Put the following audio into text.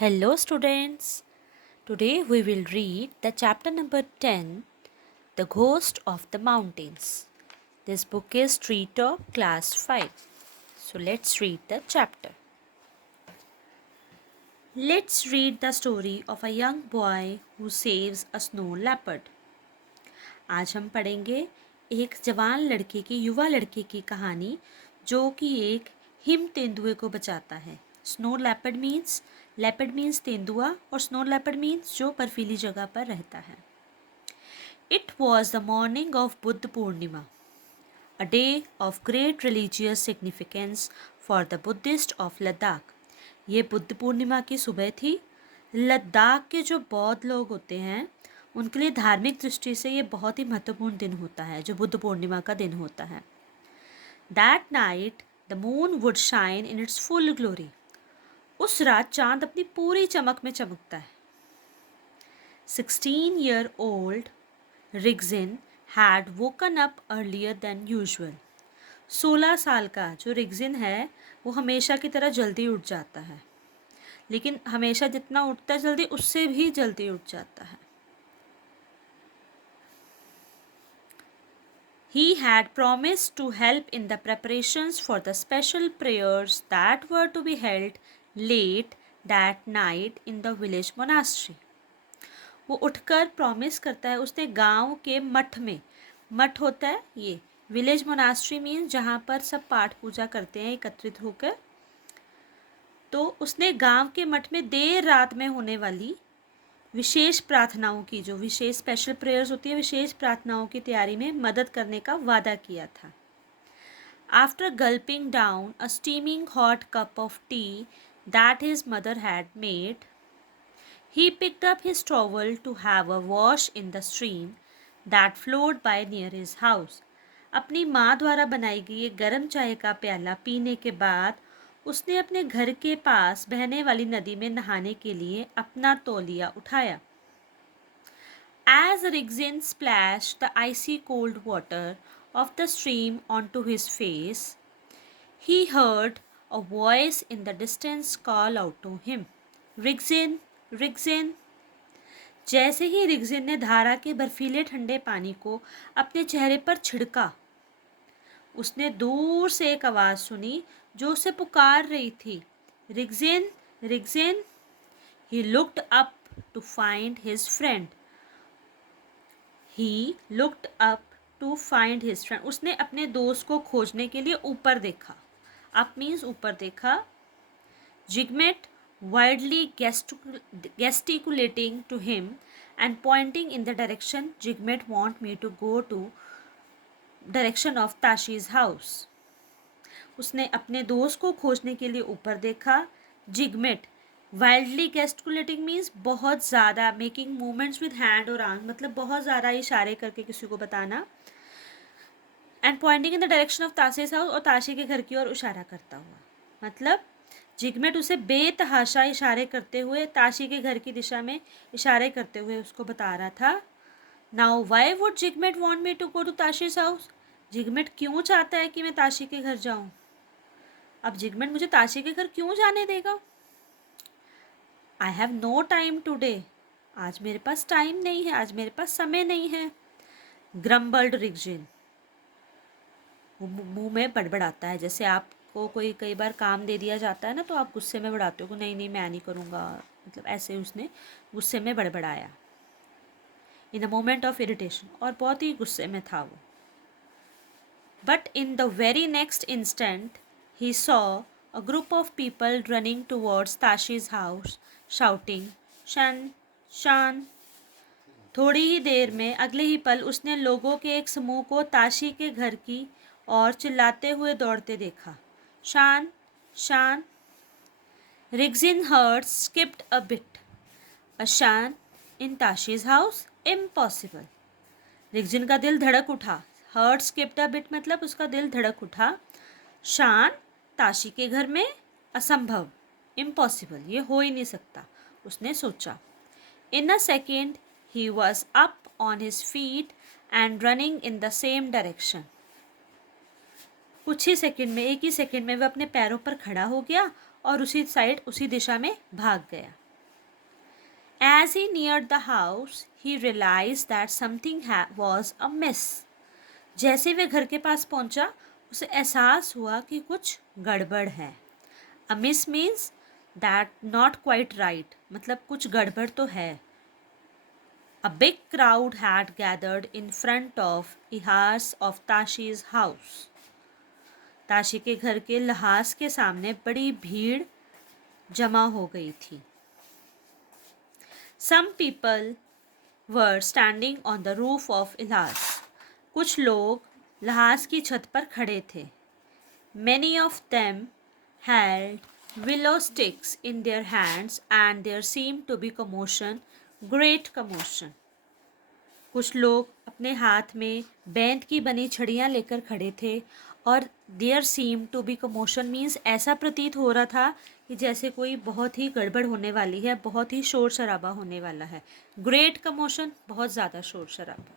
Hello, students. Today we will read the chapter number 10, The Ghost of the Mountains. This book is Tree Talk, Class 5. So let's read the chapter. Let's read the story of a young boy who saves a snow leopard. आज हम पढ़ेंगे एक जवान लड़के की युवा लड़के की कहानी जो कि एक हिम तेंदुए को बचाता है. स्नो लेपर्ड मीन्स तेंदुआ और स्नो लेपर्ड मीन्स जो बर्फीली जगह पर रहता है. It was the morning of Buddha Purnima, a day of great religious significance for the Buddhist of Ladakh. ये बुद्ध पूर्णिमा की सुबह थी. लद्दाख के जो बौद्ध लोग होते हैं उनके लिए धार्मिक दृष्टि से ये बहुत ही महत्वपूर्ण दिन होता है जो बुद्ध पूर्णिमा का दिन होता है. That night the moon would shine in its full glory. उस रात चांद अपनी पूरी चमक में चमकता है. 16-year-old Rigzin had woken up earlier than usual. 16 साल का जो रिग्जिन है वो हमेशा की तरह जल्दी उठ जाता है, लेकिन हमेशा जितना उठता है जल्दी उससे भी जल्दी उठ जाता है. He had promised to help in the preparations for the special prayers that were to be held late that night in the village monastery. वो उठकर प्रॉमिस करता है. उसने गांव के मठ में, मठ होता है ये, विलेज मोनास्ट्री मीन्स जहाँ पर सब पाठ पूजा करते हैं एकत्रित होकर. तो उसने गांव के मठ में देर रात में होने वाली विशेष प्रार्थनाओं की, जो विशेष स्पेशल प्रेयर्स होती है, विशेष प्रार्थनाओं की तैयारी में मदद करने का वादा किया था. After गल्पिंग down a steaming hot cup of T that his mother had made, he picked up his towel to have a wash in the stream that flowed by near his house. अपनी माँ द्वारा बनाई गई एक गर्म चाय का प्याला पीने के बाद उसने अपने घर के पास बहने वाली नदी में नहाने के लिए अपना तौलिया उठाया. As Rigzin splashed the icy cold water of the stream onto his face, he heard a voice in the distance call out to him, Rigzin, Rigzin. जैसे ही रिग्जिन ने धारा के बर्फीले ठंडे पानी को अपने चेहरे पर छिड़का, उसने दूर से एक आवाज़ सुनी जो उसे पुकार रही थी, Rigzin, Rigzin. He looked up to find his friend. He looked up to find his friend. उसने अपने दोस्त को खोजने के लिए ऊपर देखा. Up means ऊपर देखा. Jigmet wildly gesticulating to him and pointing in the direction Jigmet want me to go to, direction of Tashi's house. उसने अपने दोस्त को खोजने के लिए ऊपर देखा. Jigmet वाइल्डली गेस्टिकुलेटिंग मीन्स बहुत ज़्यादा, मेकिंग मूवमेंट्स विद हैंड और आर्म, मतलब बहुत ज़्यादा इशारे करके किसी को बताना. And pointing in the direction of Tashi's house, और ताशी के घर की ओर इशारा करता हुआ. मतलब जिगमेट उसे बेतहाशा इशारे करते हुए ताशी के घर की दिशा में इशारे करते हुए उसको बता रहा था. Now why would Jigmet want me to go to Tashi's house. Jigmet क्यों चाहता है कि मैं ताशी के घर जाऊँ. अब जिगमेट मुझे ताशी के घर क्यों जाने देगा. I have no time today. आज मेरे पास टाइम नहीं है, आज मेरे पास समय नहीं है. ग्रम्बल्ड रिग्जिन. वो मुंह में बड़बड़ाता है. जैसे आपको कोई कई बार काम दे दिया जाता है ना, तो आप गुस्से में बड़ाते हो कि नहीं नहीं मैं नहीं करूँगा, मतलब ऐसे उसने गुस्से में बड़बड़ाया. इन अ मोमेंट ऑफ इरिटेशन, और बहुत ही गुस्से में था वो. But in the very next instant he saw a group of people running towards Tashi's house, shouting, Shan, Shan. थोड़ी ही देर में, अगले ही पल, उसने लोगों के एक समूह को ताशी के घर की ओर चिल्लाते हुए दौड़ते देखा. शान, शान. Rigzin heart skipped a bit. A Shan in Tashi's house? Impossible. Rigzin का दिल धड़क उठा. Heart skipped a bit मतलब उसका दिल धड़क उठा. शान ताशी के घर में? असंभव, इम्पॉसिबल, ये हो ही नहीं सकता, उसने सोचा. In a second he was up on his feet and running in the same direction. कुछ ही सेकेंड में, एक ही सेकेंड में वह अपने पैरों पर खड़ा हो गया और उसी साइड, उसी दिशा में भाग गया. As he neared the house, he realized that something was amiss. जैसे वे घर के पास पहुंचा, उसे एहसास हुआ कि कुछ गड़बड़ है. Amiss means that not quite right, मतलब कुछ गड़बड़ तो है. A big crowd had gathered in front of Ihas of Tashi's house. Tashi के घर के लहास के सामने बड़ी भीड़ जमा हो गई थी. Some people were standing on the roof of Ihas. कुछ लोग लहास की छत पर खड़े थे. Many of them held willow sticks in their hands and there seemed to be commotion, great commotion. कुछ लोग अपने हाथ में बैंत की बनी छड़ियाँ लेकर खड़े थे और there seem to be commotion means ऐसा प्रतीत हो रहा था कि जैसे कोई बहुत ही गड़बड़ होने वाली है, बहुत ही शोर शराबा होने वाला है. ग्रेट कमोशन, बहुत ज़्यादा शोर शराबा.